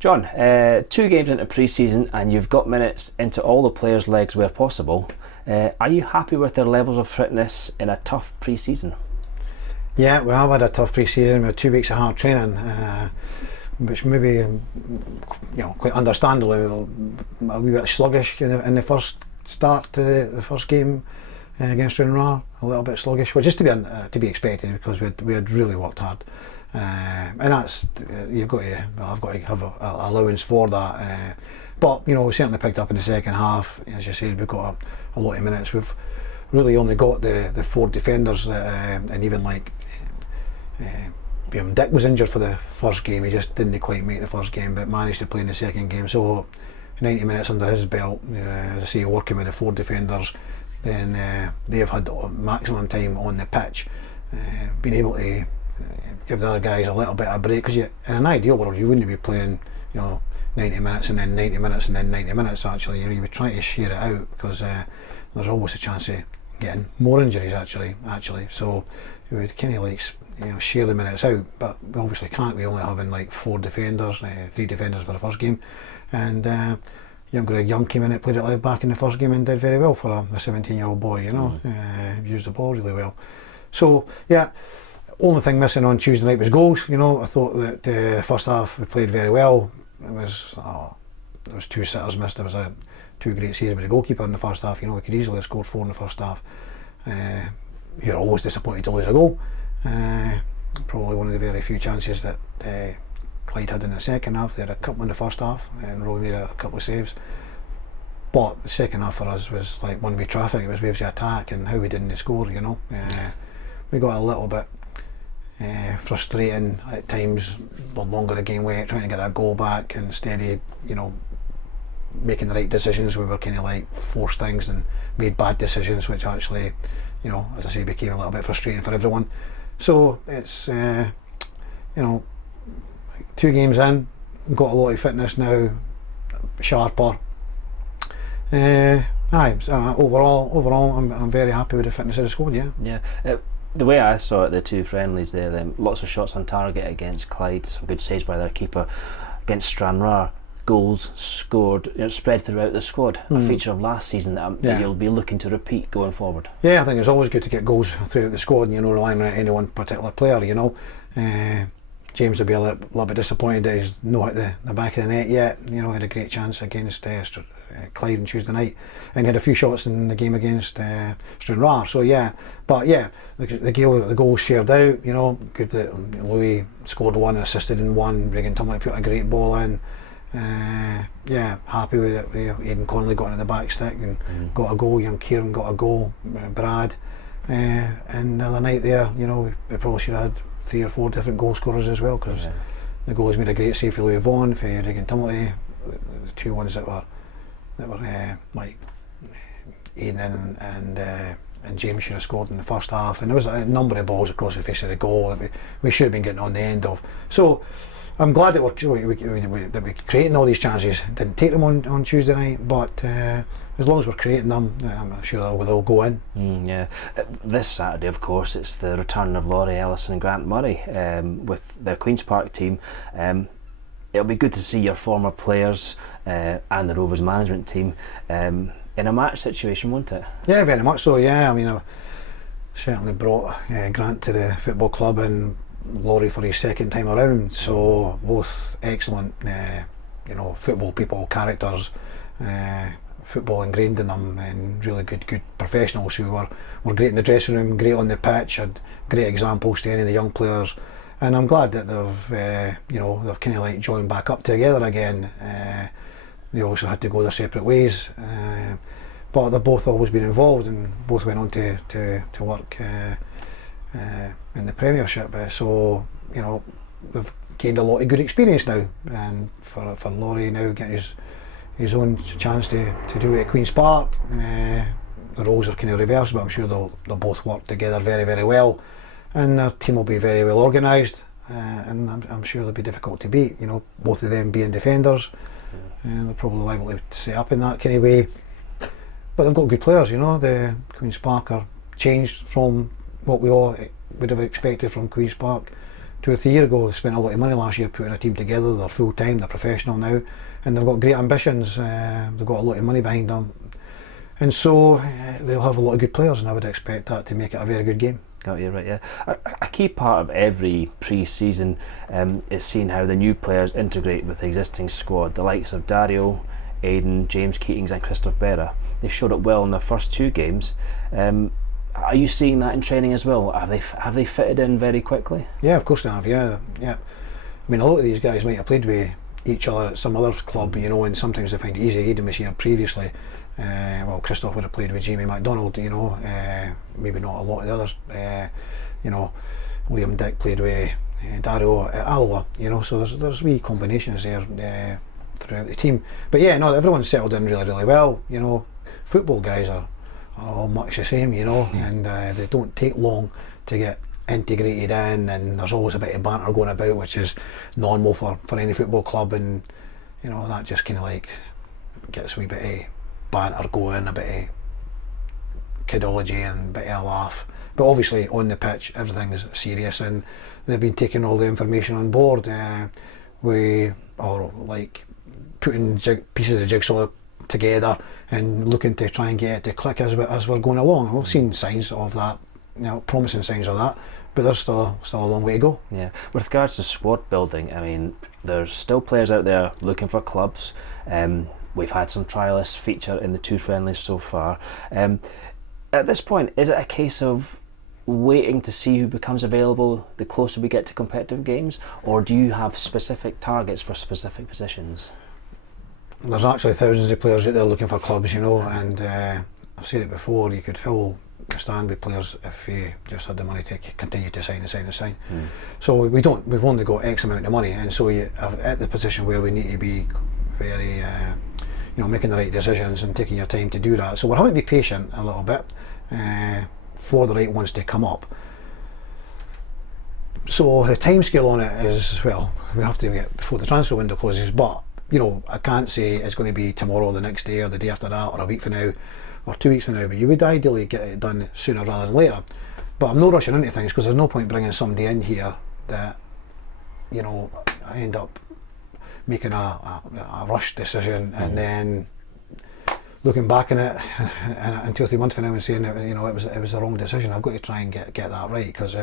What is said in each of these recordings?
John, 2 games into pre-season and you've got minutes into all the players' legs where possible. Are you happy with their levels of fitness in a tough pre-season? Yeah, we have had a tough pre-season. We had 2 weeks of hard training, which maybe, quite understandably, a wee bit sluggish in the first start to the first game against Raith. A little bit sluggish, which is to be expected because we had really worked hard. And that's I've got to have a allowance for that. But we certainly picked up in the second half. As you said, we've got a lot of minutes. We've really only got the 4 defenders, and even Dick was injured for the first game. He just didn't quite make the first game, but managed to play in the second game. So 90 minutes under his belt. As I say, working with the 4 defenders, then they have had maximum time on the pitch, being able to give the other guys a little bit of a break, because in an ideal world you wouldn't be playing 90 minutes and then 90 minutes and then 90 minutes. Actually, you would try to share it out, because there's always a chance of getting more injuries actually. So we would kind of share the minutes out, but we obviously can't. We only having 4 defenders, 3 defenders for the first game, and Greg Young came in and played it left back in the first game and did very well for a 17-year-old boy. Used the ball really well. So yeah. Only thing missing on Tuesday night was goals. I thought that the first half we played very well. There was 2 sitters missed. There was 2 great saves by the goalkeeper in the first half. We could easily have scored 4 in the first half. You're always disappointed to lose a goal. Probably one of the very few chances that Clyde had in the second half. They had a couple in the first half and Rowe made a couple of saves. But the second half for us was like one-way traffic. It was waves of attack and how we didn't score. We got a little bit frustrating at times. The longer the game went, trying to get that goal back, and instead of making the right decisions, we were kind of forced things and made bad decisions, which actually, as I say, became a little bit frustrating for everyone. So it's 2 games in, got a lot of fitness now, sharper. Overall, I'm very happy with the fitness of the squad. Yeah. The way I saw it, the 2 friendlies there, lots of shots on target against Clyde, some good saves by their keeper. Against Stranraer, goals scored, spread throughout the squad. A feature of last season that you'll be looking to repeat going forward. Yeah, I think it's always good to get goals throughout the squad, and relying on any one particular player. James will be a little bit disappointed that he's not at the back of the net yet. Had a great chance against Clyde on Tuesday night, and he had a few shots in the game against Stranraer. So the goals shared out. Good that Louis scored 1, assisted in 1. Regan Tumley put a great ball in. Happy with it. Aidan Connolly got into the back stick and got a goal. Young Kieran got a goal. Brad, and the other night there, we probably should have had 3 or 4 different goal scorers as well, because the goalies made a great save for Louis Vaughan, for Regan Tumley. The 2 ones that were Aidan and James should have scored in the first half, and there was a number of balls across the face of the goal that we should have been getting on the end of. So I'm glad that we're creating all these chances. Didn't take them on Tuesday night, but as long as we're creating them, I'm sure they'll go in. This Saturday, of course, it's the return of Laurie Ellison and Grant Murray with their Queen's Park team. It'll be good to see your former players and the Rovers management team in a match situation, won't it? Yeah, very much so. I mean, I certainly brought Grant to the football club and Laurie for his second time around. So both excellent, football people, characters, football ingrained in them, and really good professionals who were great in the dressing room, great on the pitch, had great examples to any of the young players. And I'm glad that they've kind of joined back up together again. They also had to go their separate ways, but they've both always been involved, and both went on to work in the Premiership. So they've gained a lot of good experience now, and for Laurie now getting his own chance to do it at Queen's Park. The roles are kind of reversed, but I'm sure they'll both work together very, very well, and their team will be very well organised, and I'm sure they'll be difficult to beat. Both of them being defenders, they're probably liable to set up in that kind of way. But they've got good players. The Queen's Park are changed from what we all would have expected from Queen's Park 2 or 3 years ago. They spent a lot of money last year putting a team together. They're full time, they're professional now, and they've got great ambitions. They've got a lot of money behind them, and so they'll have a lot of good players, and I would expect that to make it a very good game. Got you right, yeah. A key part of every pre-season is seeing how the new players integrate with the existing squad. The likes of Dario, Aidan, James Keatings and Christoph Berra. They showed it well in their first 2 games. Are you seeing that in training as well? Have they fitted in very quickly? Yeah, of course they have, yeah. I mean, a lot of these guys might have played with each other at some other club, you know, and sometimes they find it easy. Aidan was here previously. Well, Christoph would have played with Jamie MacDonald, you know, maybe not a lot of the others. You know, Liam Dick played with Dario at Alloa, you know, so there's wee combinations there throughout the team. But yeah, no, everyone's settled in really, really well, you know. Football guys are all much the same, you know, and they don't take long to get integrated in, and there's always a bit of banter going about, which is normal for any football club, and you know, that just kind of like gets a wee bit of banter going, a bit of kidology and a bit of a laugh. But obviously on the pitch everything is serious, and they've been taking all the information on board. Or like putting pieces of jigsaw together and looking to try and get it to click as we're going along. We've seen signs of that, you know, promising signs of that, but there's still a long way to go. Yeah, with regards to squad building, I mean, there's still players out there looking for clubs. We've had some trialists feature in the 2 friendlies so far. At this point, is it a case of waiting to see who becomes available the closer we get to competitive games, or do you have specific targets for specific positions? There's actually thousands of players out there looking for clubs, you know, and I've said it before, you could fill the stand with players if you just had the money to continue to sign. So we've only got X amount of money, and so we're at the position where we need to be very you know, making the right decisions and taking your time to do that. So we're having to be patient a little bit for the right ones to come up. So the timescale on it is, well, we have to get before the transfer window closes, but you know, I can't say it's going to be tomorrow, the next day, or the day after that, or a week from now, or 2 weeks from now. But you would ideally get it done sooner rather than later. But I'm not rushing into things, because there's no point bringing somebody in here that, you know, I end up making a rush decision and then looking back on it in 2 or 3 months from now and saying that, you know, it was the wrong decision. I've got to try and get that right, because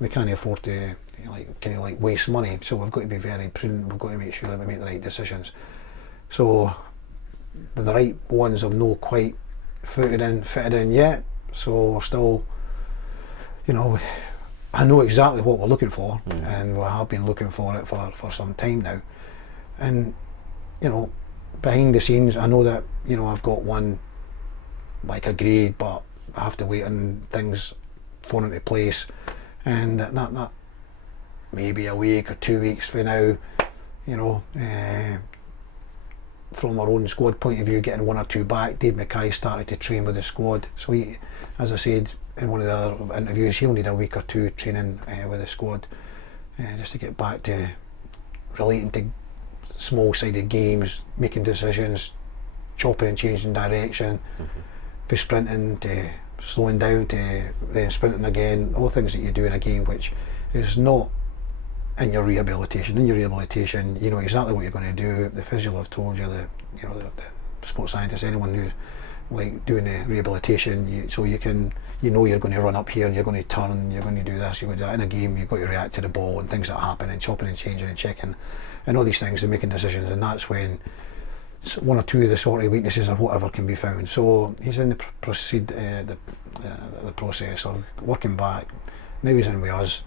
we can't afford to, you know, kind of like waste money. So we've got to be very prudent. We've got to make sure that we make the right decisions. So the right ones have not quite fitted in yet. So we're still, you know, I know exactly what we're looking for, and we have been looking for it for some time now. And you know, behind the scenes, I know that, you know, I've got one like agreed, but I have to wait on things falling into place, and that maybe a week or 2 weeks from now, you know, from our own squad point of view, getting 1 or 2 back. Dave Mackay started to train with the squad, so he, as I said in one of the other interviews, he'll need a week or 2 training with the squad, just to get back to relating to small-sided games, making decisions, chopping and changing direction, for sprinting to slowing down to then sprinting again, all things that you do in a game which is not in your rehabilitation. In your rehabilitation, you know exactly what you're going to do. The physio have told you, the sports scientist, anyone who's like doing the rehabilitation, so you know you're going to run up here and you're going to turn, you're going to do this, you're going to do that. In a game, you've got to react to the ball and things that happen, and chopping and changing and checking and all these things and making decisions, and that's when 1 or 2 of the sort of weaknesses or whatever can be found. So he's in the process of working back. Now he's in with us,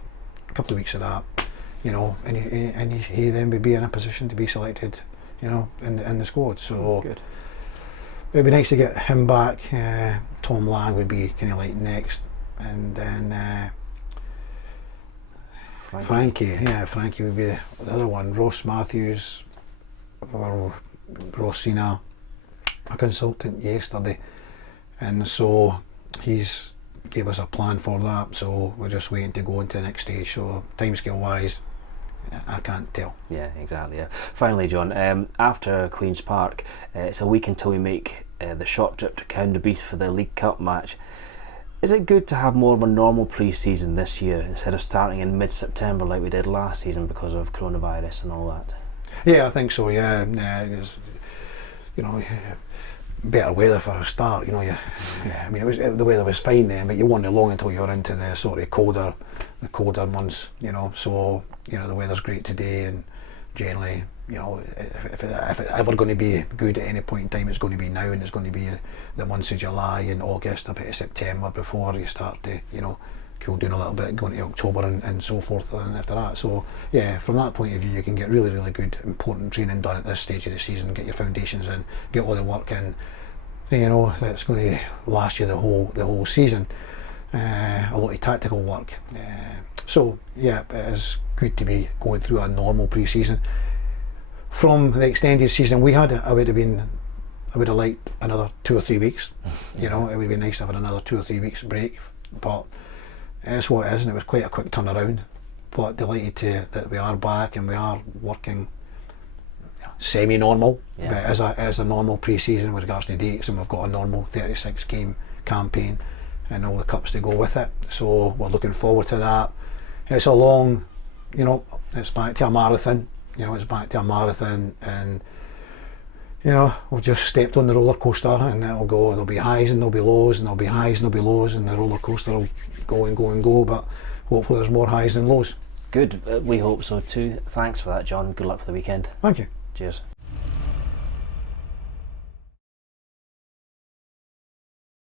a couple of weeks of that, you know, and he then would be in a position to be selected, you know, in the squad. So good. It'd be nice to get him back. Tom Lang would be kind of like next, and then Frankie would be the other one. Ross Matthews, or Ross seen a consultant yesterday, and so he's gave us a plan for that, so we're just waiting to go into the next stage. So timescale wise, I can't tell. Yeah, exactly. Yeah. Finally, John, after Queen's Park, it's a week until we make the short trip to Counterbeath for the League Cup match. Is it good to have more of a normal pre-season this year instead of starting in mid-September like we did last season because of coronavirus and all that? Yeah, I think so. Yeah, you know, better weather for a start. You know, I mean, the weather was fine then, but you weren't long until you're into the sort of colder months. You know, so you know the weather's great today, and generally, you know, if it's ever going to be good at any point in time, it's going to be now, and it's going to be the months of July and August, a bit of September before you start to, you know, cool down a little bit, going to October and so forth, and after that. So yeah, from that point of view, you can get really, really good, important training done at this stage of the season, get your foundations in, get all the work in, you know, that's going to last you the whole season. A lot of tactical work. So yeah, it is good to be going through a normal pre-season. From the extended season we had, I would have liked another 2 or 3 weeks. You know, it would be nice to have another 2 or 3 weeks break, but it's what it is, and it was quite a quick turnaround. But delighted that we are back and we are working semi-normal, but as a normal pre-season with regards to dates, and we've got a normal 36 game campaign and all the cups to go with it. So we're looking forward to that. It's a long, you know, it's back to a marathon. You know, it's back to a marathon, and you know, we've just stepped on the roller coaster, and it'll go. There'll be highs and there'll be lows, and there'll be highs and there'll be lows, and the roller coaster will go and go and go. But hopefully, there's more highs than lows. Good. We hope so too. Thanks for that, John. Good luck for the weekend. Thank you. Cheers.